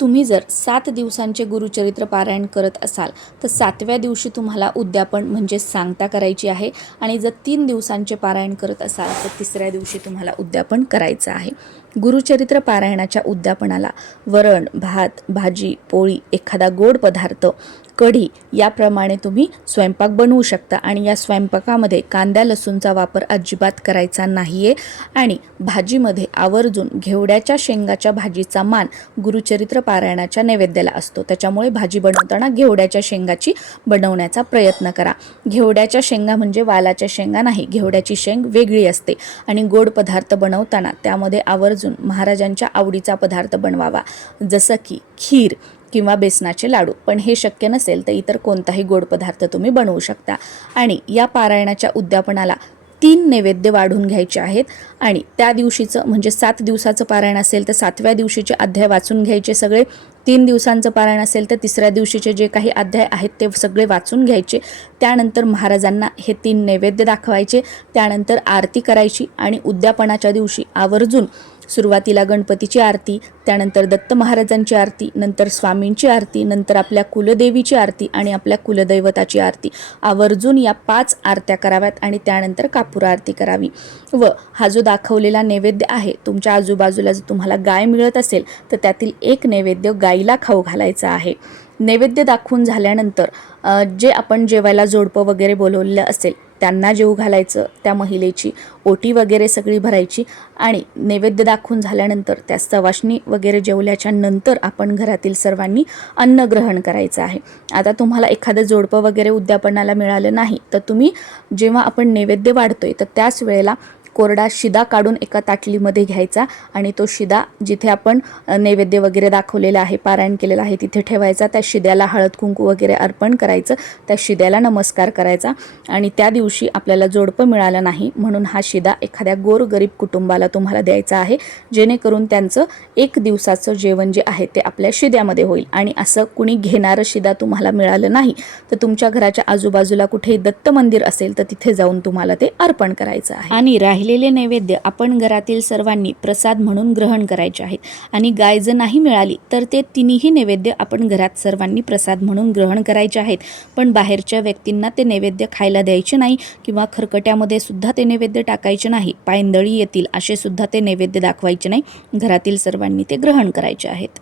तुम्ही जर 7 दिवसांचे गुरुचरित्र पारायण करत असाल तर 7व्या दिवशी तुम्हाला उद्यापन म्हणजे सांगता करायची आहे आणि जर 3 दिवसांचे पारायण करत असाल तर 3ऱ्या दिवशी तुम्हाला उद्यापन करायचं आहे। गुरुचरित्र पारायणाच्या उद्यापनाला वरण, भात, भाजी, पोळी, एखादा गोड पदार्थ, कढी याप्रमाणे तुम्ही स्वयंपाक बनवू शकता आणि या स्वयंपाकामध्ये कांदा लसूणचा वापर अजिबात करायचा नाहीये आणि भाजीमध्ये आवर्जून घेवड्याच्या शेंगाच्या भाजीचा मान गुरुचरित्र पारायणाच्या नैवेद्याला असतो। त्याच्यामुळे भाजी बनवताना घेवड्याच्या शेंगाची बनवण्याचा प्रयत्न करा। घेवड्याच्या शेंगा म्हणजे वालाच्या शेंगा नाही, घेवड्याची शेंग वेगळी असते आणि गोड पदार्थ बनवताना त्यामध्ये आवर्जून महाराजांच्या आवडीचा पदार्थ बनवावा, जसं की खीर किंवा बेसनाचे लाडू। पण हे शक्य नसेल तर इतर कोणताही गोड पदार्थ तुम्ही बनवू शकता। आणि या पारायणाच्या उद्यापनाला 3 नैवेद्य वाढून घ्यायचे आहेत आणि त्या दिवशीचं म्हणजे 7 दिवसाचं पारायण असेल तर 7व्या दिवशीचे अध्याय वाचून घ्यायचे सगळे, 3 दिवसांचं पारायण असेल तर 3ऱ्या दिवशीचे जे काही अध्याय आहेत ते सगळे वाचून घ्यायचे। त्यानंतर महाराजांना हे 3 नैवेद्य दाखवायचे, त्यानंतर आरती करायची आणि उद्यापनाच्या दिवशी आवर्जून सुरुवातीला गणपतीची आरती, त्यानंतर दत्त महाराजांची आरती, नंतर स्वामींची आरती, नंतर आपल्या कुलदेवीची आरती आणि आपल्या कुलदैवताची आरती, आवर्जून या 5 आरत्या कराव्यात आणि त्यानंतर कापूर आरती करावी। व हा जो दाखवलेला नैवेद्य आहे, तुमच्या आजूबाजूला जर तुम्हाला गाय मिळत असेल तर त्यातील एक नैवेद्य गाईला खाऊ घालायचा आहे। नैवेद्य दाखवून झाल्यानंतर जे आपण जेवायला जोडपं वगैरे बोलवलेलं असेल त्यांना जेवू घालायचं, त्या महिलेची ओटी वगैरे सगळी भरायची आणि नैवेद्य दाखवून झाल्यानंतर त्या सवाष्णी वगैरे जेवल्याच्या नंतर आपण घरातील सर्वांनी अन्न ग्रहण करायचं आहे। आता तुम्हाला एखादं जोडपं वगैरे उद्यापनाला मिळालं नाही तर तुम्ही जेव्हा आपण नैवेद्य वाढतोय तर त्याच वेळेला कोरडा शिदा काढून एका ताटलीमध्ये घ्यायचा आणि तो शिदा जिथे आपण नैवेद्य वगैरे दाखवलेला आहे, पारायण केलेला आहे तिथे ठेवायचा। त्या शिद्याला हळद कुंकू वगैरे अर्पण करायचं, त्या शिद्याला नमस्कार करायचा आणि त्या दिवशी आपल्याला जोडपं मिळालं नाही म्हणून हा शिदा एखाद्या गोरगरीब कुटुंबाला तुम्हाला द्यायचा आहे, जेणेकरून त्यांचं 1 दिवसाचं जेवण जे आहे ते आपल्या शिद्यामध्ये होईल। आणि असं कुणी घेणारं शिदा तुम्हाला मिळालं नाही तर तुमच्या घराच्या आजूबाजूला कुठे दत्त मंदिर असेल तर तिथे जाऊन तुम्हाला ते अर्पण करायचं आहे आणि राहिलेले नैवेद्य आपण घरातील सर्वांनी प्रसाद म्हणून ग्रहण करायचे आहेत। आणि गाय जर नाही मिळाली तर ते तिन्ही नैवेद्य आपण घरात सर्वांनी प्रसाद म्हणून ग्रहण करायचे आहेत, पण बाहेरच्या व्यक्तींना ते नैवेद्य खायला द्यायचे नाही किंवा खरकट्यामध्ये सुद्धा ते नैवेद्य टाकायचे नाही, पायंदळी येतील असे सुद्धा ते नैवेद्य दाखवायचे नाही, घरातील सर्वांनी ते ग्रहण करायचे आहेत।